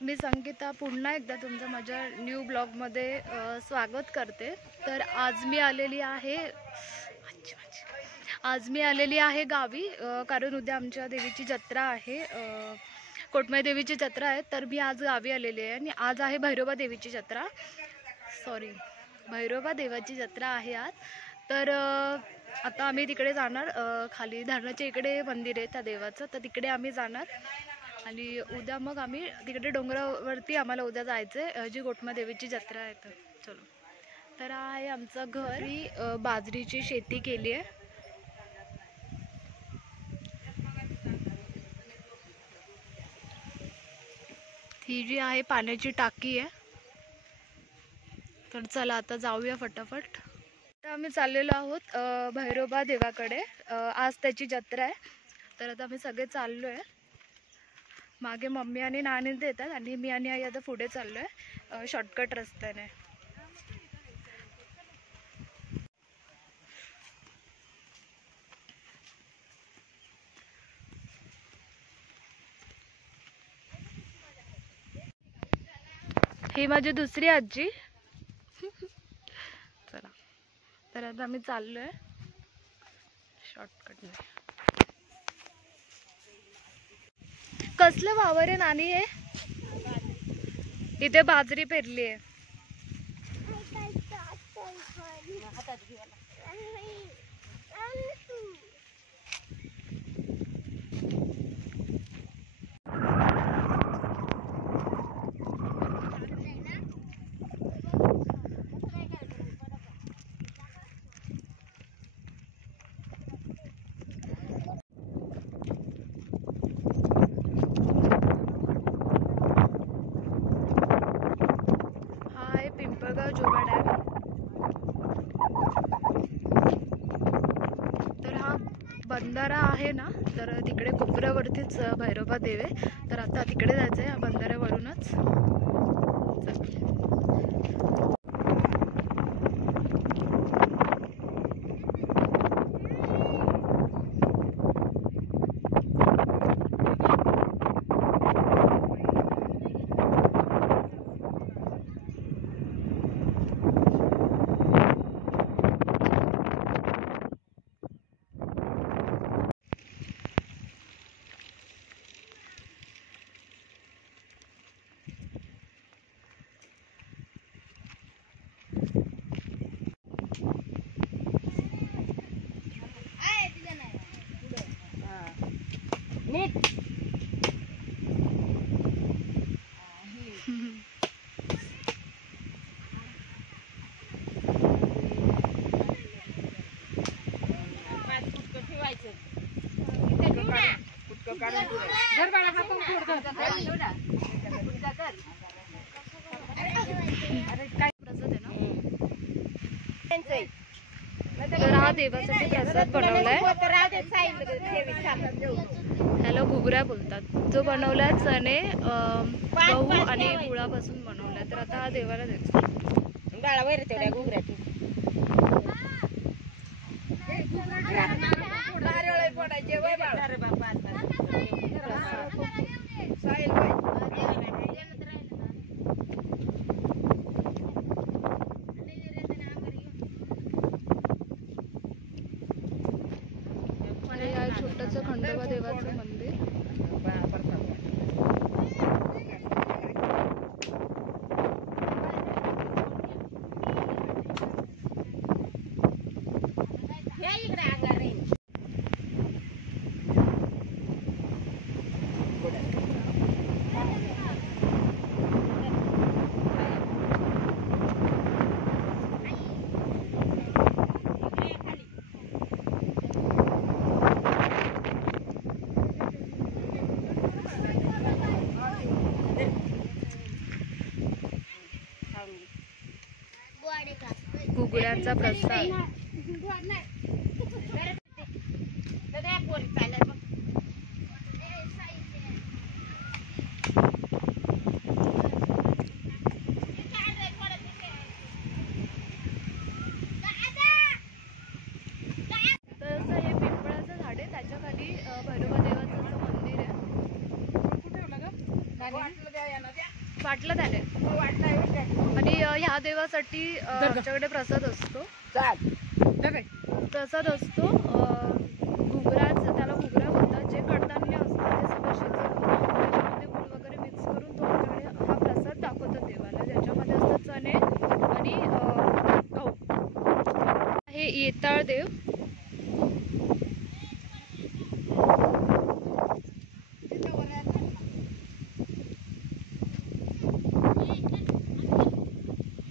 मी संगीता पुन्हा एकदा तुमचं माझ्या न्यू ब्लॉगमध्ये स्वागत करते। तर आज मी आलेली आहे गावी, कारण उद्या आमच्या देवीची जत्रा आहे, कोटमई देवीची जत्रा आहे। तर मी आज गावी आलेली आहे आणि आज आहे भैरोबा देवीची जत्रा, भैरोबा देवाची जत्रा आहे आज। तर आता आम्ही तिकडे जाणार, खाली धरणाच्या इकडे मंदिर आहे त्या देवाचं, तर तिकडे आम्ही जाणार आणि उद्या मग आम्ही तिकडे डोंगरावरती आम्हाला उद्या जायचं जी कोटमई देवीची जत्रा आहे। तर चलो, तर आहे आमचं घर, ही बाजरीची शेती केली आहे। ही जी आहे पाण्याची टाकी आहे। तर चला आता जाऊया फटाफट। तर आम्ही चाललेलो आहोत भैरोबा देवाकडे, आज त्याची जत्रा आहे। तर आता आम्ही सगळे चाललो आहे, मागे मम्मी आणि नानी देतात आणि मी आणि आई आता पुढे चाललो आहे शॉर्टकट रस्त्याने। ही माझी दुसरी आजी। चला, तर आता आम्ही चाललो आहे शॉर्टकटने। कसलं वावर आहे नानी? आहे इथे बाजरी पेरली आहे। जोगा डॅम। तर हा बंधारा आहे ना, तर तिकडे कोपऱ्यावरतीच भैरोबा देव आहे। तर आता तिकडे जायचं आहे बंधाऱ्यावरूनच। तर हा देवासाठी प्रसाद बनवलाय, ह्याला घुगऱ्या बोलतात। जो बनवलाय चणे, गहू आणि गुळापासून बनवलाय। तर आता हा देवाला द्यायचा। छोटंसं खंडोबा देवाचं मंदिर। घुगऱ्यांचा प्रसाद। भैरोबा देवाचं मंदिर आहे। वाटलं त्याने. आणि ह्या देवासाठी आमच्याकडे प्रसाद असतो. प्रसाद असतो घुगराचं, त्याला घुगरा बोलतात. जे कडधान्य असतं ते सगळं शिजवून त्याच्यामध्ये गूळ वगैरे मिक्स करून तो आमच्याकडे हा प्रसाद दाखवतात देवाला, ज्याच्यामध्ये असतात चणे आणि गहू. हे येताळ देव.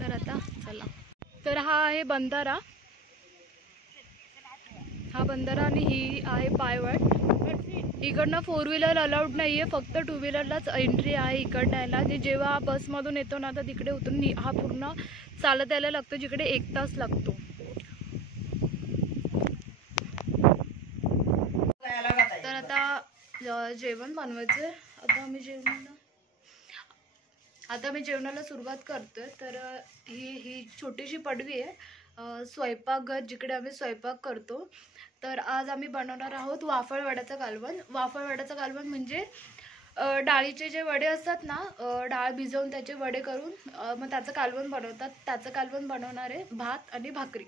तर आता चला, तर हा आहे बंधारा. हा बंधारा आणि ही आहे पायवाट. इकडनं 4 व्हीलर अलाउड नाही आहे, फक्त 2 व्हीलरलाच एंट्री आहे इकडनं यायला. जेव्हा बसमधून येतो ना तर तिकडे उतरून हा पूर्ण चालत यायला लागतो, जिकडे 1 तास लागतो. तर आता जेवण बनवायचं. आता मी जेवणाला सुरुवात करतोय. तर ही छोटीशी पडवी आहे, स्वयंपाकघर जिकडे आम्ही स्वयंपाक करतो. तर आज आम्ही बनवणार आहोत वाफळवड्याचं कालवण. वाफळवड्याचं कालवण म्हणजे डाळीचे जे वडे असतात ना, डाळ भिजवून त्याचे वडे करून मग त्याचं कालवण बनवतात. त्याचं कालवण बनवणार आहे भात आणि भाकरी.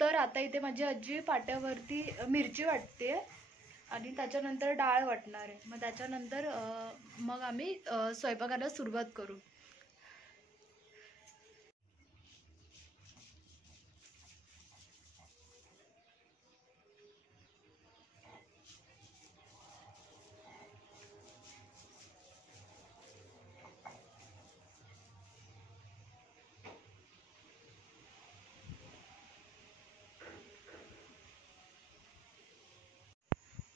तर आता इथे माझी आजी पाट्यावरती मिरची वाटते आणि त्याच्यानंतर डाळ वाटणार आहे. मग त्याच्यानंतर मग आम्ही स्वयंपाकाला सुरुवात करू.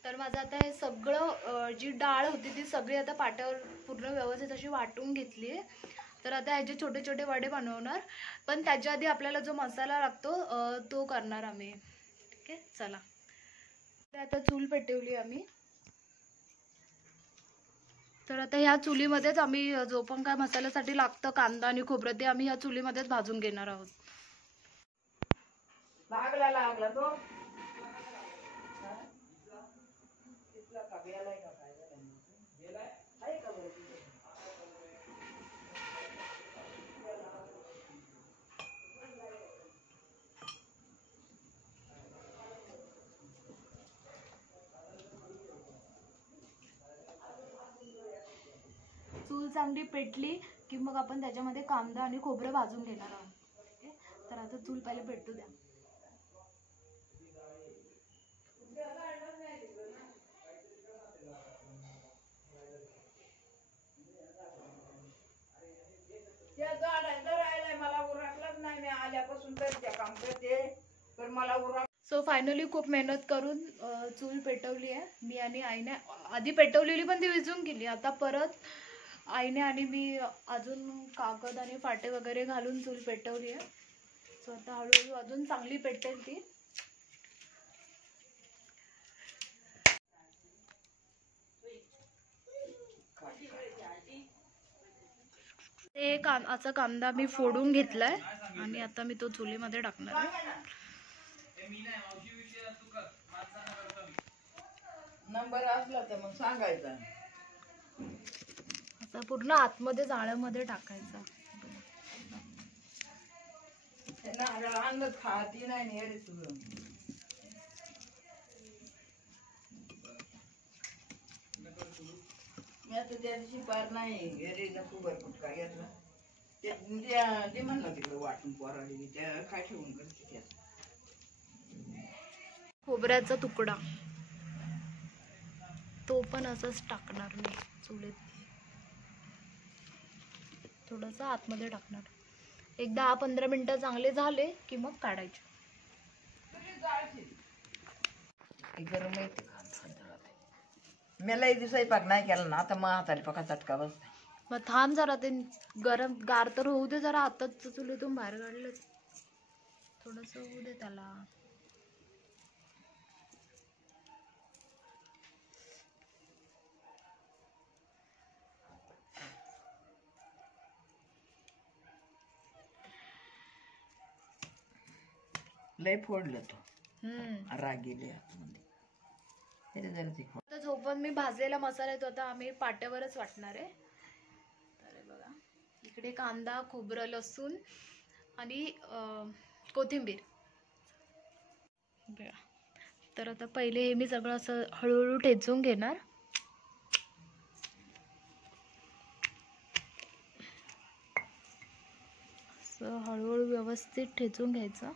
तर माझं आता हे सगळं जी डाळ होती ती सगळी आता पाट्यावर पूर्ण व्यवस्थित अशी वाटून घेतली आहे. तर आता ह्याचे छोटे छोटे वडे बनवणार. पण त्याच्या आधी आपल्याला जो मसाला लागतो तो करणार आम्ही. ठीक आहे, चला. आता चूल पेटवली आम्ही. तर आता ह्या चुलीमध्येच आम्ही जो पण काय मसाल्यासाठी लागतं कांदा आणि खोबरं ते आम्ही ह्या चुलीमध्येच भाजून घेणार आहोत. लागला तो चूल चांगली पेटली की मग आपण त्याच्यामध्ये कांदा आणि खोबरं भाजून घेणार आहोत. तर आता चूल पहिले पेटू द्या. मला उरकलंच नाही, मी आल्यापासून तर त्या काम करते. तर मला सो फायनली खूप मेहनत करून चूल पेटवली आहे मी आणि आईने. आधी पेटवलेली पण ती विझून गेली. आता परत आईने आणि मी अजून कागद आणि फाटे वगैरे घालून चूल पेटवली आहे. सो आता हळूहळू अजून चांगली पेटेल ती. ते असा कांदा मी फोडून घेतलाय आणि आता मी तो चुलीमध्ये टाकणार आहे. नंबर असला तर मग सांगायचा. आता पूर्ण आतमध्ये जाळ्यामध्ये टाकायचा. खाती नाही रे तुझं. मी आता त्या दिवशी पार नाही घरी नको बरकुट काय घेतला ते म्हणलं तिकडे वाटून पोराली त्या काय ठेवून करते त्या. खोबऱ्याचा तुकडा तो पण असंच टाकणार मी चुलीत. थोडंसं आतमध्ये टाकणार. एक 10-15 मिनिटं चांगले झाले की मग काढायचे. गरम येते मला स्वयंपाक नाही केला ना आता मग हाताला पका चटका बसते. मग थांब जरा, ते गरम गार तर होऊ दे जरा. आताच चुलीतून बाहेर काढलं थोडस होऊ दे त्याला. लय फोडलं तो रागीले. जो पण मी भाजलेला मसाला आहे तो आता आम्ही पाट्यावरच वाटणार आहे. इकडे कांदा, खोबरं, लसूण आणि कोथिंबीर. तर आता पहिले हे मी सगळं असं हळूहळू ठेचून घेणार. असं हळूहळू व्यवस्थित ठेचून घ्यायचं.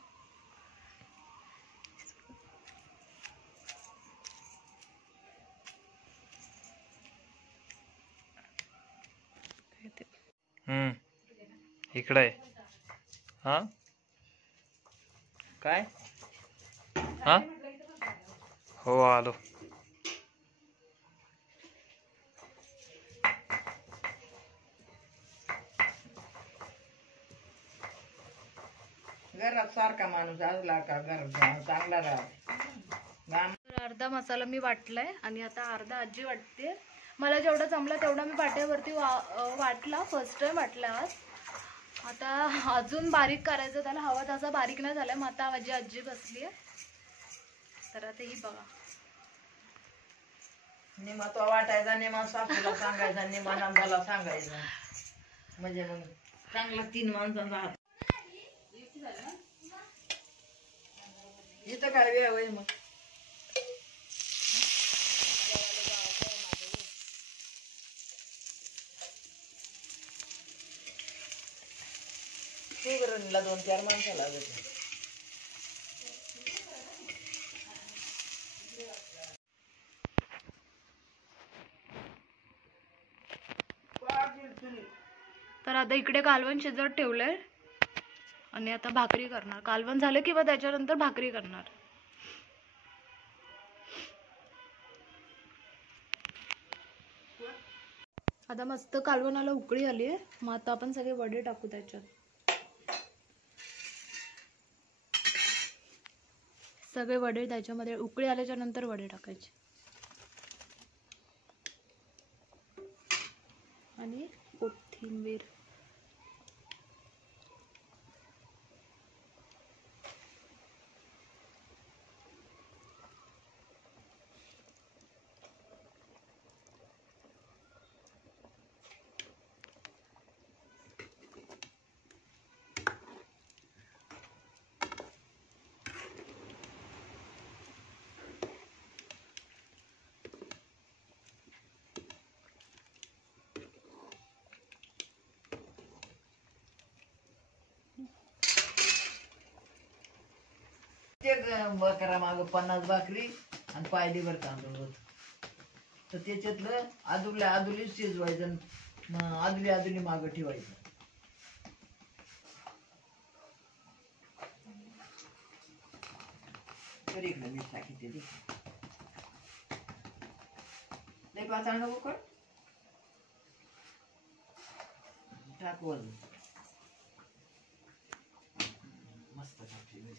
इकडे हा काय हा हो आलो. घरात सारखा माणूस असला का घरात चांगला राहत. अर्धा मसाला मी वाटलाय आणि आता अर्धा आजी वाटते. मला जेवढा जमला तेवढा मी पाट्यावरती वाटला. फर्स्ट टाइम वाटला आज. आता अजून बारीक करायचं, त्याला हवा तसा बारीक नाही झालाय. मग आता माझी आजी बसली आहे. तर आता ही बघा, निमा तो वाटायचा, निमा सासूला सांगायचा, निमा नंदाला सांगायचा. म्हणजे मग चांगला 3 माणसांचा हात. इथं काय वेळ होईल मग. शिवरणीला 2-4 माणसं लागत. तर आता इकडे कालवण शिजत ठेवलंय आणि आता भाकरी करणार. कालवण झालं किंवा त्याच्यानंतर भाकरी करणार. आता मस्त कालवणाला उकळी आली आहे. मग आता आपण सगळे वडे टाकू त्याच्यात. सगळे वडे त्याच्यामध्ये उकळी आल्याच्या नंतर वडे टाकायचे. आणि कोथिंबीर. ते बकरा माग 50 भाकरी आणि पायलीवर तांदूळ होत. तर त्याच्यातलं आदुली शिजवायचं, आदुली माग ठेवायचं. तरी इकडे मीठ टाकी ते नाही पाचांना उकळ टाकू. मस्त टाकली.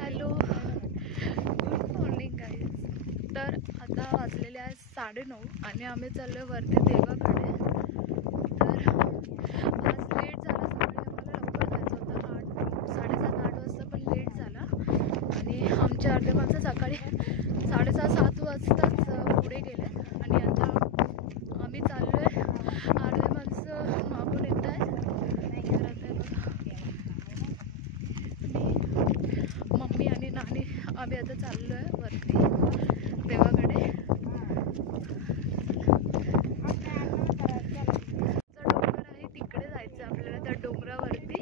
Hello, good morning guys. तर आता वाजलेले आहे 9:30 आणि आम्ही चाललो वरती देवाकडे. तर आज लेट झाला. सकाळी आम्हाला लवकर जायचं होतं, 7:30-8 वाजता, पण लेट झाला. आणि आमचे अर्धे माणसं सकाळी 6:30-7 वाजताच पुढे गेले. आणि आता आम्ही चाललो आहे. अर्धे माणसं मागून येत आहेत. मम्मी आणि नानी आम्ही आता चाललो आहे वरती देवाकडे. डोंगर आहे तिकडे जायचं आपल्याला. त्या डोंगरावरती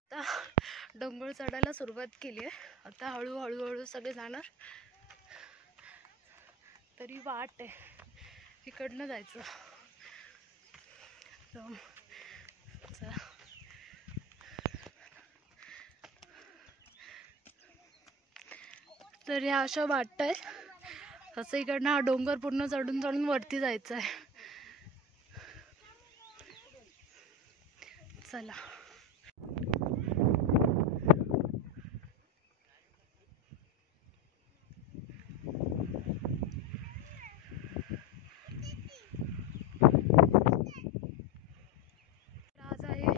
आता डोंगर चढायला सुरुवात केली आहे. आता हळूहळू सगळे जाणार. तरी वाट आहे, इकडनं जायचं. तर ह्या अशा वाटत आहेत. असं इकडनं हा डोंगर पूर्ण चढून चढून वरती जायचं आहे. चला. आज आहे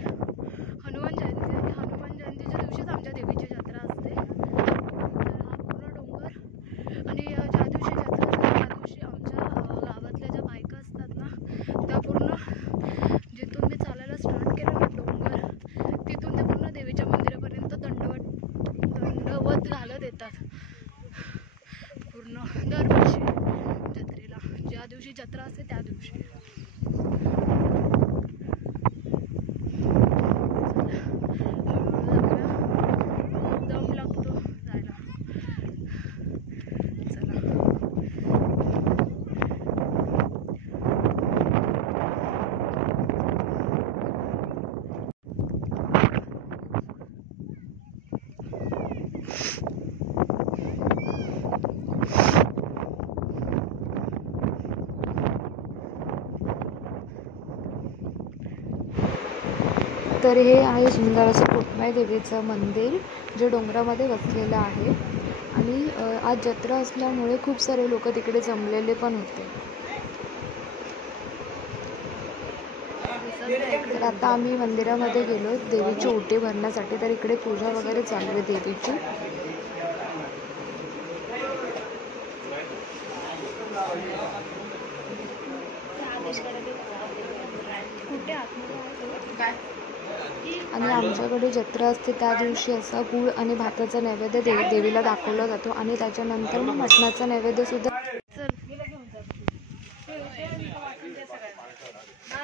हनुमान जयंती आणि हनुमान जयंतीच्या दिवशीच आमच्या देवीची जत्रा असते. तर हा पूर्ण डोंगर आणि ज्या दिवशी जत्रा असते त्या दिवशी आमच्या गावातल्या ज्या बायका असतात ना त्या पूर्ण जिथून मी चालायला स्टार्ट केलं ना डोंगर तिथून ते पूर्ण देवीच्या मंदिरापर्यंत दंडवत घालत येतात पूर्ण दरवर्षी जत्रेला. ज्या दिवशी जत्रा असते त्या दिवशी. दम लागतो जायला. चला. तर हे आहे सुंदर असं कोटमाई देवीचं मंदिर जे डोंगरामध्ये वसलेलं आहे. आणि आज जत्रा असल्यामुळे खूप सारे लोक तिकडे जमलेले पण होते. तर आता आम्ही मंदिरामध्ये गेलो देवीची ओटी भरण्यासाठी. तर इकडे पूजा वगैरे चालू आहे देवीची. कुठे काय आणि आमच्याकडे जत्रा असते त्या दिवशी असा गूळ आणि भाताचा नैवेद्य देवीला दाखवला जातो आणि त्याच्यानंतर मग मटणाचा नैवेद्य सुद्धा.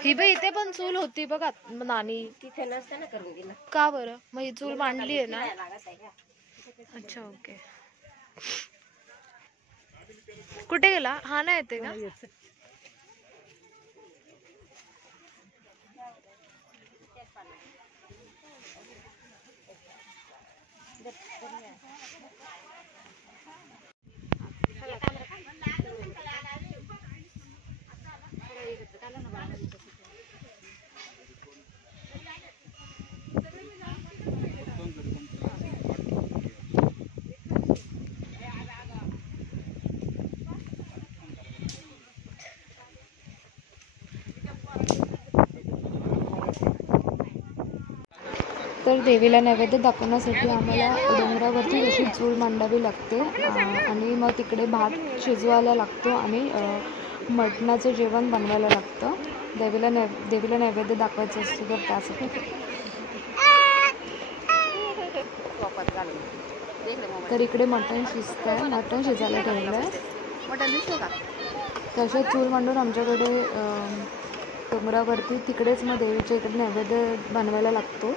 ही बाई इथे पण चूल होती बघा नानी. तिथे नसते ना करून दिला का बरं? मग ही चूल मांडली आहे ना. अच्छा ओके. कुठे गेला? हा नाही येते का? तर देवीला नैवेद्य दाखवण्यासाठी आम्हाला डोंगरावरती अशी चूल मांडावी लागते आणि मग तिकडे भात शिजवायला लागतो आणि मटणाचं जेवण बनवायला लागतं. देवीला नैवेद्य दाखवायचं असतं तर त्यासाठी. तर इकडे मटण शिजत आहे. मटण शिजायला ठेवलं आहे. मटण दिसतो का? तशा चूल मांडून आमच्याकडे डोंगरावरती तिकडेच मग देवीच्या इकडे नैवेद्य बनवायला लागतो.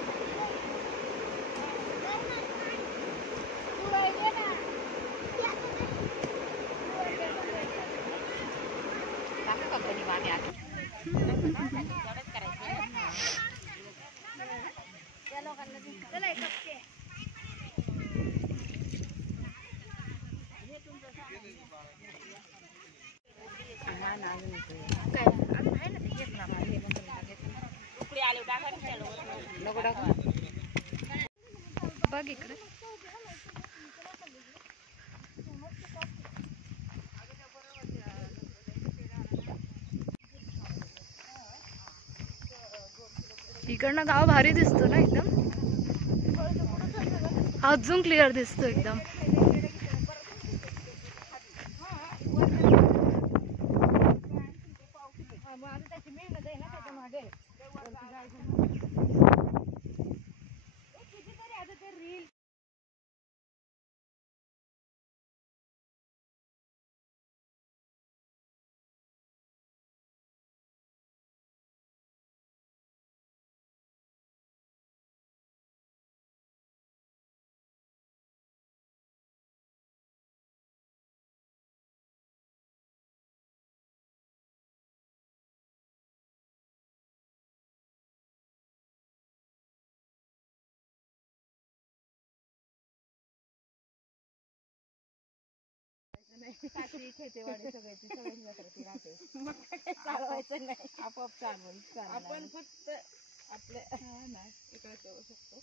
बघ इकडे. इकडनं गाव भारी दिसतो ना एकदम. अजून क्लिअर दिसतो एकदम. साखळी खेतेवाडी सगळ्याची सगळ्याची जत्रा ती राहते. चालवायचं नाही, आपोआप चालवायचं. आपण फक्त आपल्या इकडे जाऊ शकतो.